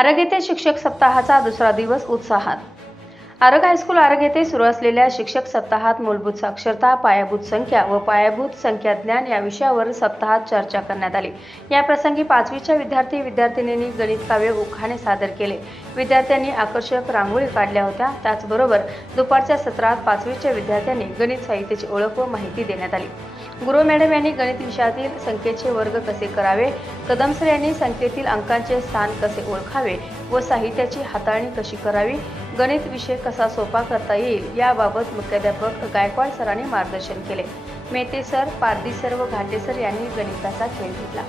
आरग येथे शिक्षक सप्ताहाचा दुसरा दिवस उत्साहात. आरग हायस्कूल आरग येथे सुरू असलेल्या शिक्षक सप्ताहात मूलभूत साक्षरता पायाभूत संख्या व पायाभूत संख्या ज्ञान या विषयावर सप्ताहात चर्चा करण्यात आली. या प्रसंगी पाचवीच्या विद्यार्थी विद्यार्थिनींनी गणित काव्य उखाणे सादर केले. विद्यार्थ्यांनी आकर्षक रांगोळी काढल्या होत्या. त्याचबरोबर दुपारच्या सत्रात पाचवीच्या विद्यार्थ्यांनी गणित साहित्याची ओळख व माहिती देण्यात आली. गुरु मॅडम यांनी गणित विषयातील संख्येचे वर्ग कसे करावे? कदमसर यांनी संख्येतील अंकांचे स्थान कसे ओळखावे व साहित्याची हाताळणी कशी करावी? गणित विषय कसा सोपा करता येईल याबाबत मुख्याध्यापक गायकवाड सरांनी मार्गदर्शन केले. मेते सर पारदी सर व घाटे सर यांनी गणिताचा खेळ घेतला.